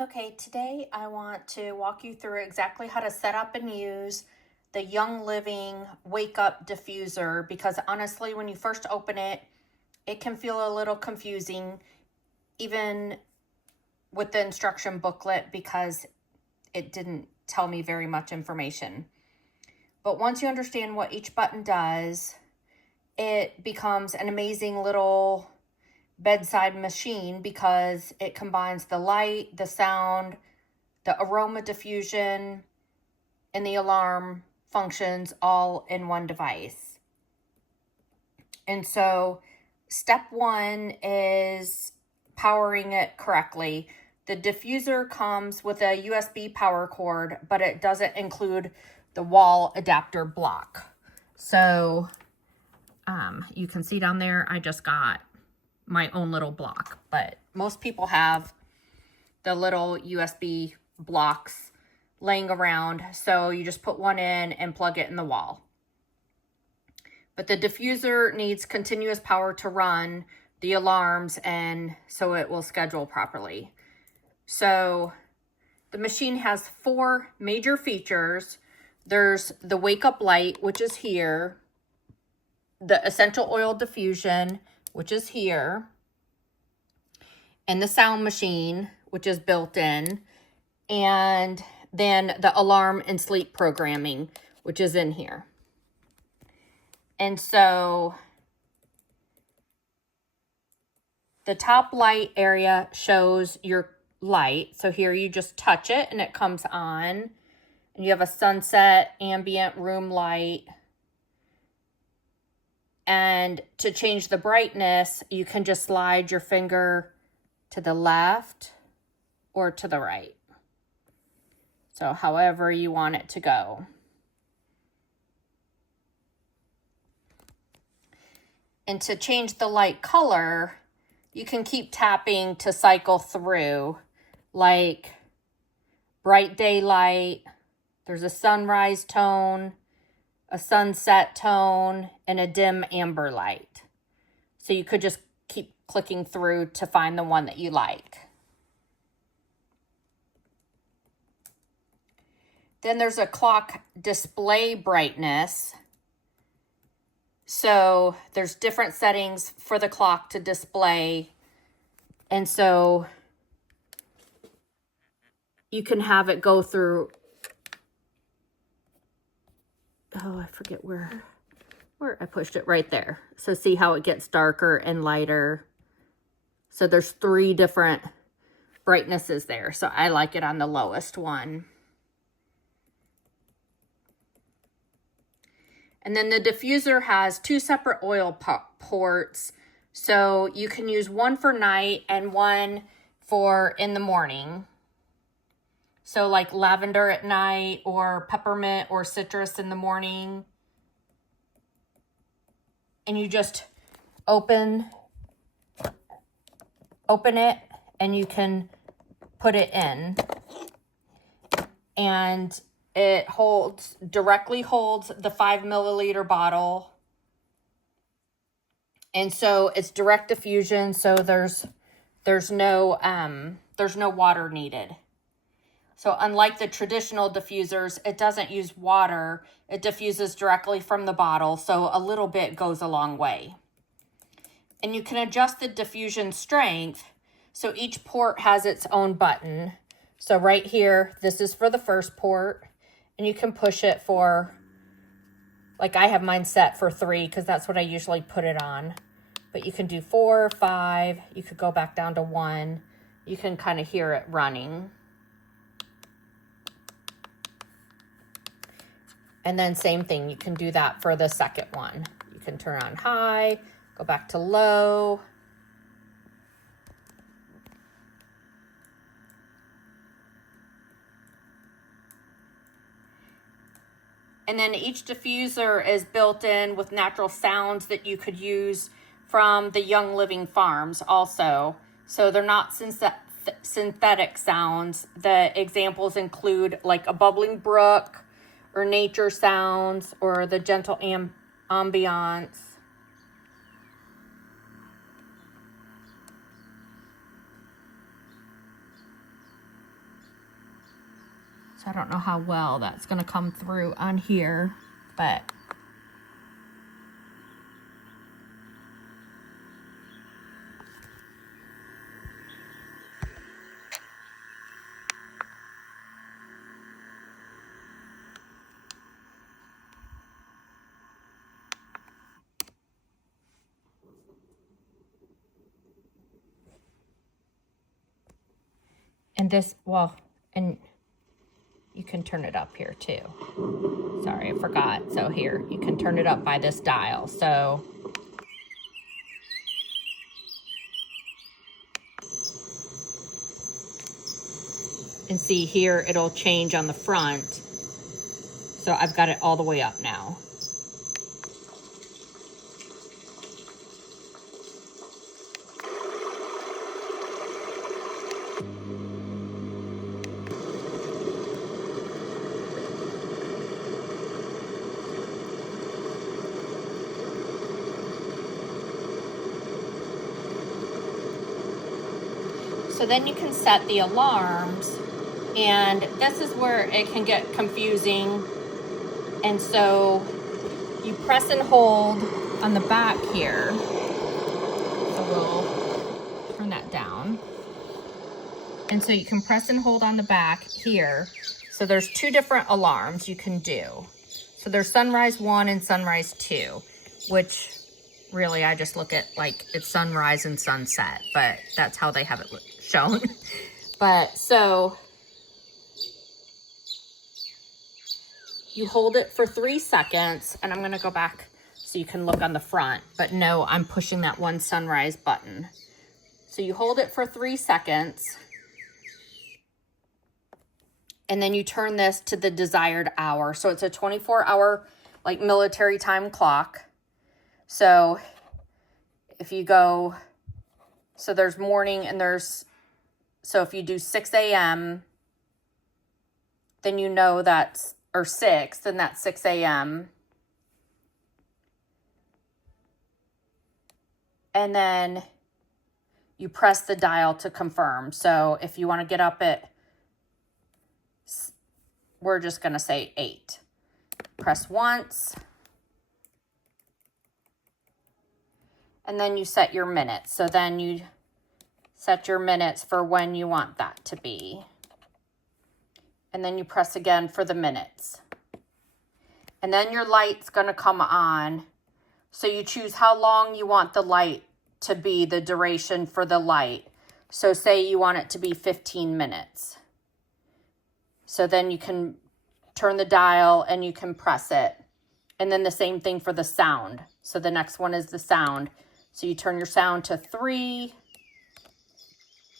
Okay, today I want to walk you through exactly how to set up and use the Young Living Wake Up Diffuser, because honestly, when you first open it, it can feel a little confusing, even with the instruction booklet, because it didn't tell me very much information. But once you understand what each button does, it becomes an amazing little bedside machine because it combines the light, the sound, the aroma diffusion, and the alarm functions all in one device. And so step one is powering it correctly. The diffuser comes with a USB power cord, but it doesn't include the wall adapter block. So you can see down there, I just got my own little block, but most people have the little USB blocks laying around, so you just put one in and plug it in the wall. But the diffuser needs continuous power to run the alarms, and so it will schedule properly. So the machine has 4 major features. There's the wake up light, which is here, the essential oil diffusion, which is here, and the sound machine, which is built in, and then the alarm and sleep programming, which is in here. And so the top light area shows your light. So here you just touch it and it comes on, and you have a sunset ambient room light. And to change the brightness, you can just slide your finger to the left or to the right. So however you want it to go. And to change the light color, you can keep tapping to cycle through, like bright daylight, there's a sunrise tone, a sunset tone, and a dim amber light. So you could just keep clicking through to find the one that you like. Then there's a clock display brightness. So there's different settings for the clock to display. And so you can have it go through, oh, I forget where I pushed it, right there. So see how it gets darker and lighter. So there's 3 different brightnesses there. So I like it on the lowest one. And then the diffuser has 2 separate oil ports. So you can use one for night and one for in the morning. So like lavender at night, or peppermint or citrus in the morning. And you just open it and you can put it in. And it directly holds the 5 milliliter bottle. And so it's direct diffusion, so there's no water needed. So unlike the traditional diffusers, it doesn't use water. It diffuses directly from the bottle, so a little bit goes a long way. And you can adjust the diffusion strength, so each port has its own button. So right here, this is for the first port, and you can push it for, like I have mine set for 3 because that's what I usually put it on. But you can do 4, 5, you could go back down to 1. You can kind of hear it running. And then same thing, you can do that for the second one. You can turn on high, go back to low. And then each diffuser is built in with natural sounds that you could use from the Young Living farms also. So they're not synthetic sounds. The examples include like a bubbling brook, or nature sounds, or the gentle ambiance. I don't know how well that's going to come through on here, but and this, well, and you can turn it up here too. Sorry, I forgot. So here, you can turn it up by this dial. So and see here, it'll change on the front. So I've got it all the way up now. So then you can set the alarms, and this is where it can get confusing. And so you press and hold on the back here. So we'll turn that down. And so you can press and hold on the back here. So there's two different alarms you can do. So there's sunrise 1 and sunrise 2, which really I just look at like it's sunrise and sunset, but that's how they have it shown. But so you hold it for 3 seconds, and I'm gonna go back so you can look on the front, but no, I'm pushing that one sunrise button. So you hold it for 3 seconds, and then you turn this to the desired hour. So it's a 24-hour like military time clock. So if you go, so there's morning and there's, so if you do 6 a.m., then you know that's, or 6, then that's 6 a.m. And then you press the dial to confirm. So if you want to get up at, we're just going to say 8. Press once. And then you set your minutes. So then you set your minutes for when you want that to be. And then you press again for the minutes. And then your light's going to come on. So you choose how long you want the light to be, the duration for the light. So say you want it to be 15 minutes. So then you can turn the dial and you can press it. And then the same thing for the sound. So the next one is the sound. So you turn your sound to 3,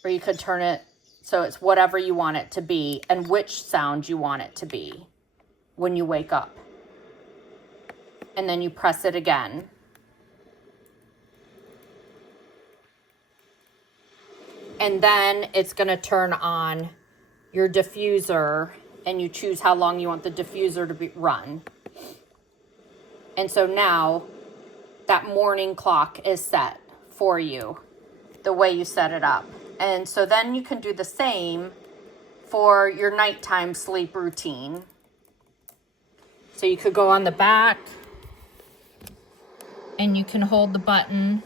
or you could turn it so it's whatever you want it to be and which sound you want it to be when you wake up. And then you press it again. And then it's going to turn on your diffuser, and you choose how long you want the diffuser to run. And so now that morning clock is set for you the way you set it up. And so then you can do the same for your nighttime sleep routine. So you could go on the back and you can hold the button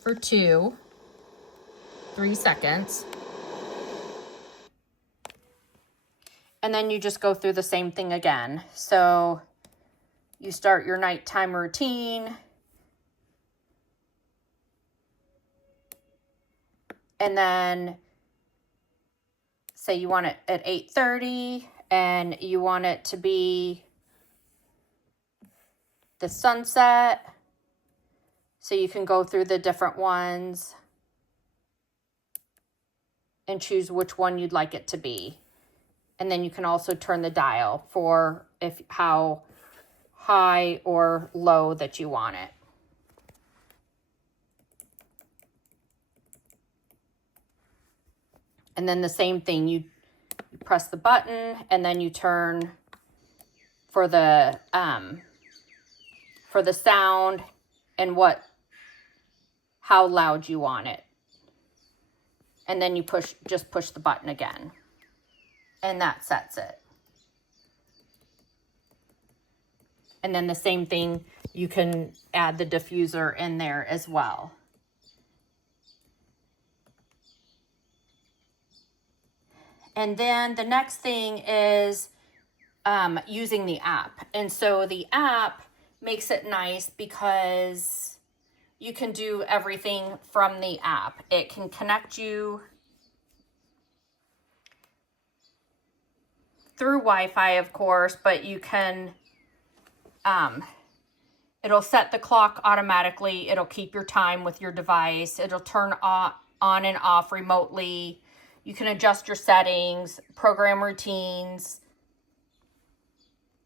for 3 seconds. And then you just go through the same thing again. So you start your nighttime routine. And then say you want it at 8:30 and you want it to be the sunset. So you can go through the different ones and choose which one you'd like it to be. And then you can also turn the dial for how high or low that you want it. And then the same thing, you press the button and then you turn for the sound and how loud you want it. And then you just push the button again. and that sets it. And then the same thing, you can add the diffuser in there as well. And then the next thing is using the app. And so the app makes it nice because you can do everything from the app. It can connect you through Wi-Fi, of course, but you can, it'll set the clock automatically. It'll keep your time with your device. It'll turn on and off remotely. You can adjust your settings, program routines.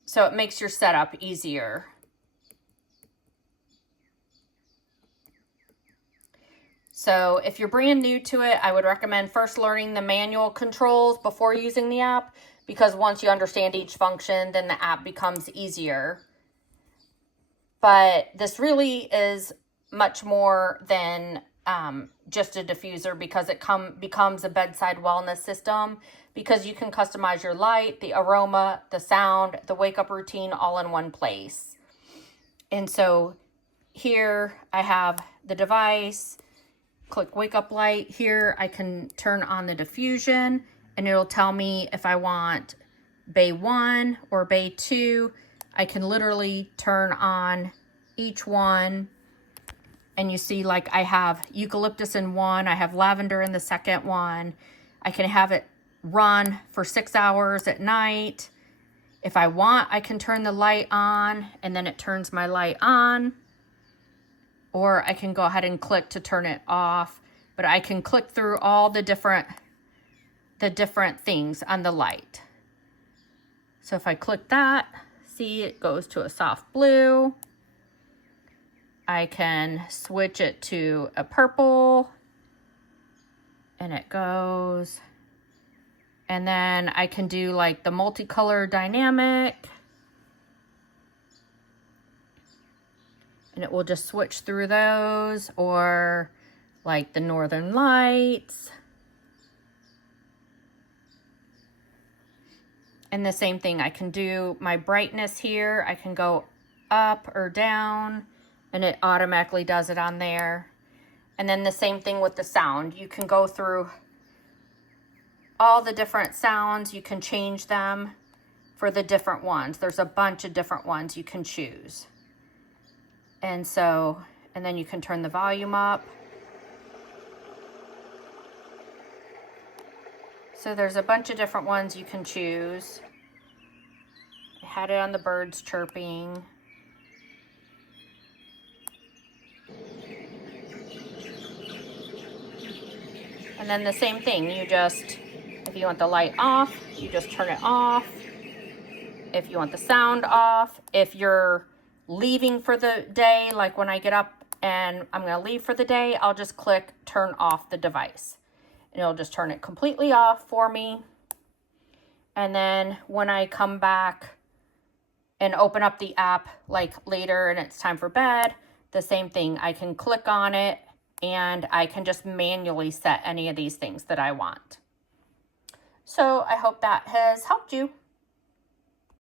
So it makes your setup easier. So if you're brand new to it, I would recommend first learning the manual controls before using the app, because once you understand each function, then the app becomes easier. But this really is much more than just a diffuser, because it becomes a bedside wellness system, because you can customize your light, the aroma, the sound, the wake up routine all in one place. And so here I have the device, click wake up light. Here I can turn on the diffusion and it'll tell me if I want bay 1 or bay 2. I can literally turn on each one. And you see, like, I have eucalyptus in one, I have lavender in the second one. I can have it run for 6 hours at night. If I want, I can turn the light on and then it turns my light on. Or I can go ahead and click to turn it off. But I can click through all the different things on the light. So if I click that, see, it goes to a soft blue. I can switch it to a purple and it goes. And then I can do like the multicolor dynamic. And it will just switch through those, or like the northern lights. And the same thing, I can do my brightness here. I can go up or down, and it automatically does it on there. And then the same thing with the sound. You can go through all the different sounds. You can change them for the different ones. There's a bunch of different ones you can choose. And so, and then you can turn the volume up. So there's a bunch of different ones you can choose. I had it on the birds chirping. And then the same thing, you just, if you want the light off, you just turn it off. If you want the sound off, if you're leaving for the day, like when I get up and I'm going to leave for the day, I'll just click turn off the device. And it'll just turn it completely off for me. And then when I come back and open up the app like later and it's time for bed, the same thing. I can click on it and I can just manually set any of these things that I want. So I hope that has helped you.